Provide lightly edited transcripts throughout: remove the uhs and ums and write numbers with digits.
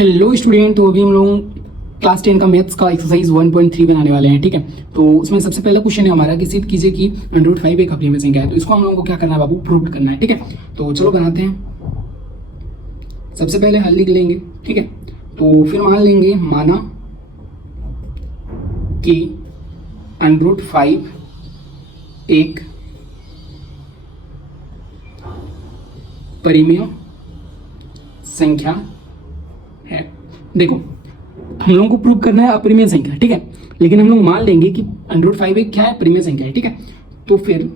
Hello student, तो अभी हम लोग क्लास 10 का मैथ्स का एक्सरसाइज 1.3 बनाने वाले हैं। ठीक है, तो उसमें सबसे पहला क्वेश्चन है हमारा कि सिद्ध कीजिए कि √5 एक अप्रिय संख्या है। तो इसको हम लोगों को क्या करना है बाबू, प्रूव करना है। ठीक है, तो चलो बनाते हैं। सबसे पहले हल लिख लेंगे। ठीक है, तो फिर मान लेंगे, माना कि √5 एक परिमेय संख्या है। देखो, हम लोगों को प्रूव करना है अपरिमेय संख्या। ठीक है, लेकिन हम लोग मान लेंगे कि √5 एक क्या है, परिमेय संख्या है। ठीक है, तो फिर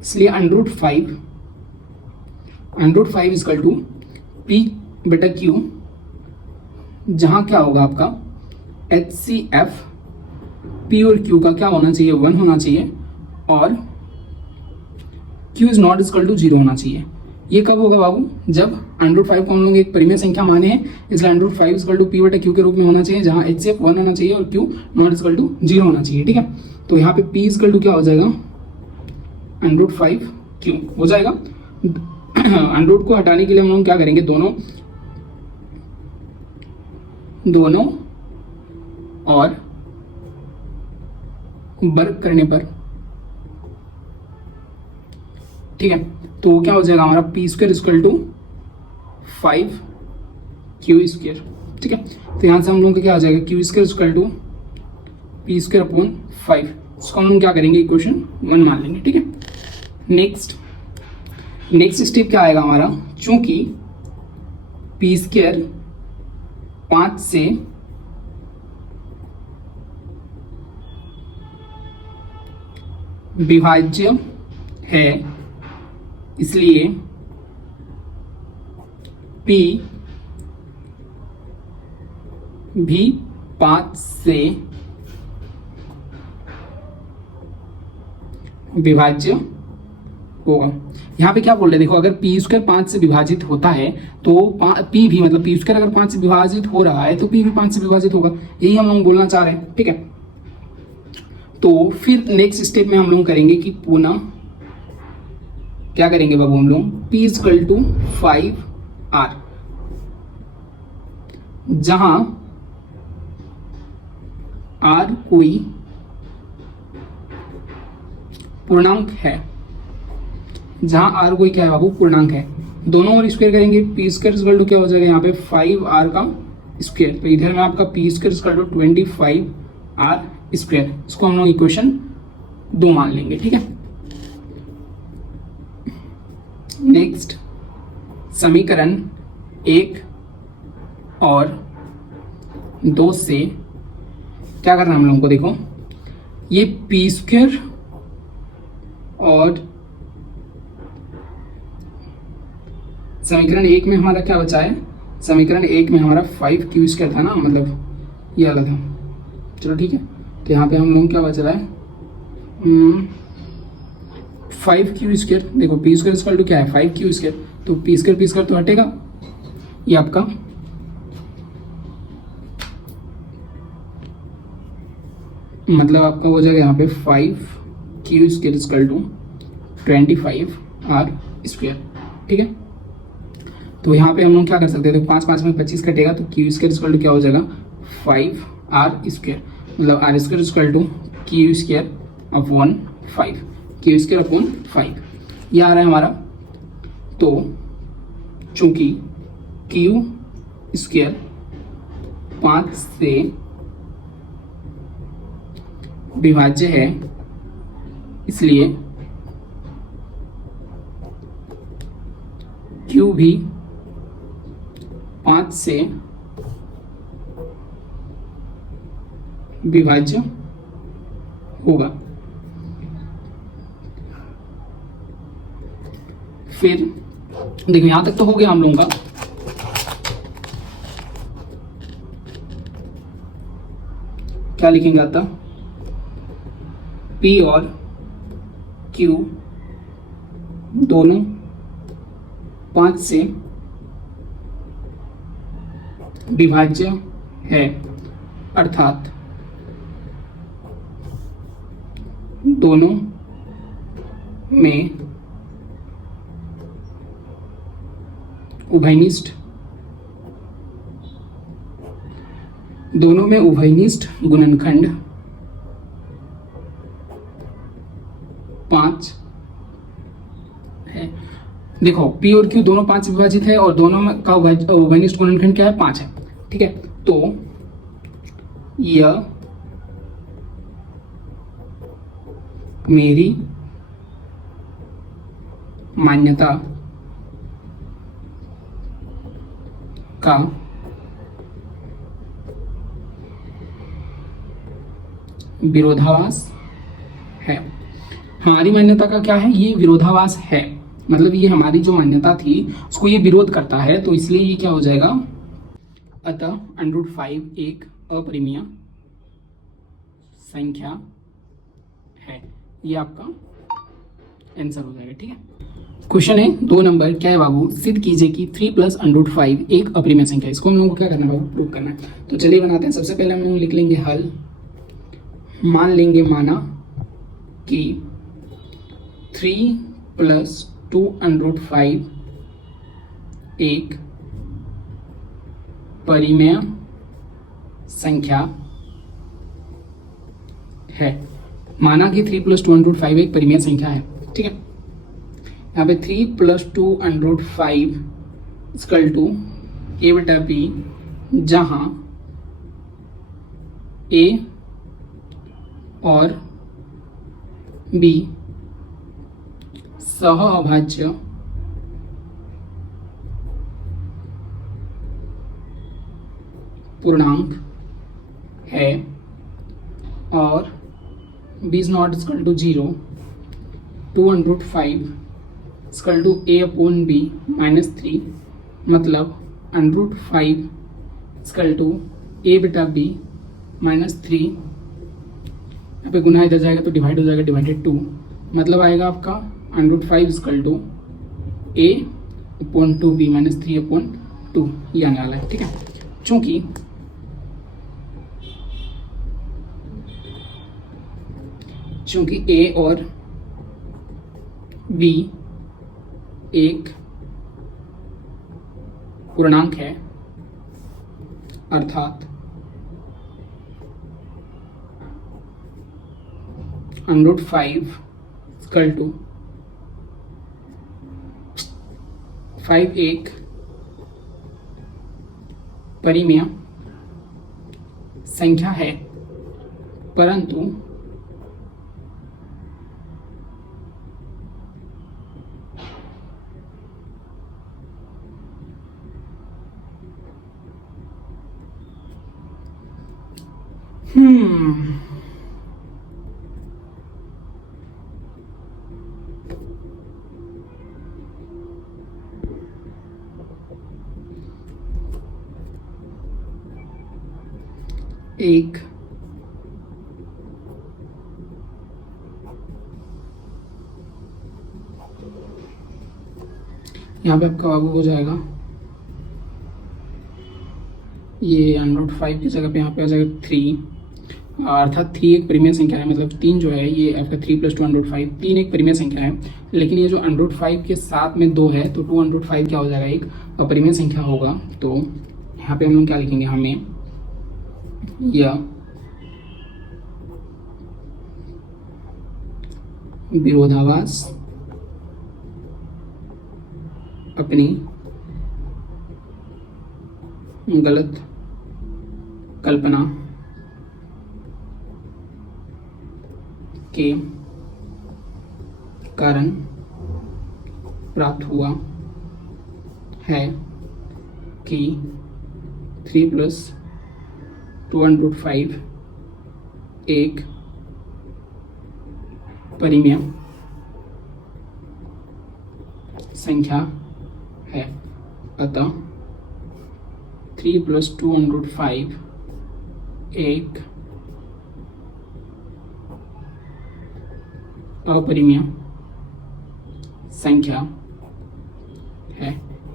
इसलिए √5 इजकल टू P/Q, जहां क्या होगा आपका HCF, P और Q का क्या होना चाहिए, 1 होना चाहिए, और Q is not equal to 0 होना चाहिए। ये कब होगा बाबू, जब √5 को हम लोग एक परिमेय संख्या माने हैं, इसलिए √5 इजकल टू P/Q के रूप में होना चाहिए, जहां HCF 1 होना चाहिए और Q नॉट इजकल टू 0 होना चाहिए। ठीक है, तो यहाँ पे P इजकल टू क्या हो जाएगा, √5Q हो जाएगा। √ को हटाने के लिए हम लोग क्या करेंगे, दोनों और वर्ग करने पर, ठीक है, तो क्या हो जाएगा हमारा P² इजकल टू 5Q²। ठीक है, तो यहाँ से हम लोग का क्या हो जाएगा, Q² is equal to P² upon 5। इसको हम लोग क्या करेंगे, इक्वेशन 1 मान लेंगे। ठीक है, नेक्स्ट स्टेप क्या आएगा हमारा, चूंकि P² 5 से विभाज्य है, इसलिए P भी 5 से विभाज्य होगा। यहाँ पे क्या बोल रहे हैं, देखो, अगर P² 5 से विभाजित होता है तो P भी, मतलब P² अगर 5 से विभाजित हो रहा है तो P भी 5 से विभाजित होगा। यही हम लोग बोलना चाह रहे हैं। ठीक है, तो फिर नेक्स्ट स्टेप में हम लोग करेंगे कि पुनः क्या करेंगे बाबू, हम लोग P इजकल टू 5R, जहां R कोई पूर्णांक है, क्या है बाबू, पूर्णांक है। दोनों और स्क्वायर करेंगे, P² इजकल टू क्या हो जाएगा यहाँ पे 5R का स्क्वायर, तो इधर में आपका P² is equal to 25R square. इसको हम लोग इक्वेशन 2 मान लेंगे। ठीक है, नेक्स्ट समीकरण 1 और 2 से क्या करना है हम लोगों को, देखो, ये P² और समीकरण 1 में हमारा क्या बचा है, समीकरण 1 में हमारा 5Q² था ना, मतलब ये वाला था। चलो ठीक है, तो यहाँ पे हम लोग क्या बच रहा है, 5Q²। देखो P² इजकल टू क्या है, 5Q², तो P² तो हटेगा, ये आपका मतलब आपका हो जाएगा यहाँ पे 5Q² is equal to 25R square. ठीक है, तो यहाँ पे हम लोग क्या कर सकते हैं, तो 5 5 में 25 कटेगा, तो Q² इजकल टू क्या हो जाएगा 5R², मतलब R² is equal to Q² upon 5, Q² upon 5 ये आ रहा है हमारा। तो चूंकि Q² 5 से विभाज्य है, इसलिए Q भी 5 से विभाज्य होगा। फिर देखो, यहां तक तो हो गया हम लोगों का। क्या लिखेंगे आता, P और Q दोनों 5 से विभाज्य है, अर्थात दोनों में उभयनिष्ठ दोनों में उभयनिष्ठ गुणनखंड 5 है। देखो पी और क्यू दोनों 5 विभाजित है और दोनों में का उभयनिष्ठ गुणनखंड क्या है, 5 है। ठीक है, तो यह मेरी मान्यता का विरोधाभास है। हमारी मान्यता का क्या है, ये विरोधाभास है, मतलब ये हमारी जो मान्यता थी उसको ये विरोध करता है, तो इसलिए ये क्या हो जाएगा। अतः √5 एक अपरिमेय संख्या है, ये आपका आंसर हो जाएगा। ठीक है, क्वेश्चन है 2 नंबर, क्या है बाबू, सिद्ध कीजिए कि 3 + √5 एक अपरिमेय संख्या है। इसको हम लोगों को क्या करना है बाबू, प्रूव करना है। तो चलिए बनाते हैं। सबसे पहले हम लोग लिख लेंगे हल, मान लेंगे माना कि 3 + 2√5 एक परिमेय संख्या है। माना कि 3 + 2√5 एक परिमेय संख्या है। ठीक है, यहाँ पे 3 + 2√5 = a/b, जहां a और b सहअभाज्य पूर्णांक है और b is not equal to 0, 2√5 a/b -3, मतलब √5 a/b -3, यहाँ पे गुना इधर जाएगा तो डिवाइड हो जाएगा, डिवाइडेड 2, मतलब आएगा आपका √5 a/2b -3/2, ये आने वाला है। ठीक है, चूंकि a और b एक पूर्णांक है, अर्थात √5 एक परिमेय संख्या है, परंतु एक यहाँ पे आपका बाबू हो जाएगा, ये √5 की जगह पे यहाँ पे आ जाएगा 3, अर्थात 3 एक परिमेय संख्या है, मतलब 3 जो है ये आपका 3 + 2√5 3 एक परिमेय संख्या है, लेकिन ये जो √5 के साथ में 2 है, तो 2√5 क्या हो जाएगा, एक अपरिमेय संख्या होगा। तो यहाँ पे हम लोग क्या लिखेंगे, हमें यह विरोधाभास अपनी गलत कल्पना के कारण प्राप्त हुआ है कि 3 + 2√5 एक परिमेय संख्या है, अतः 3 + 2√5 एक अपरिमेय संख्या है।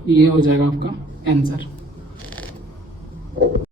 ये हो जाएगा आपका आंसर।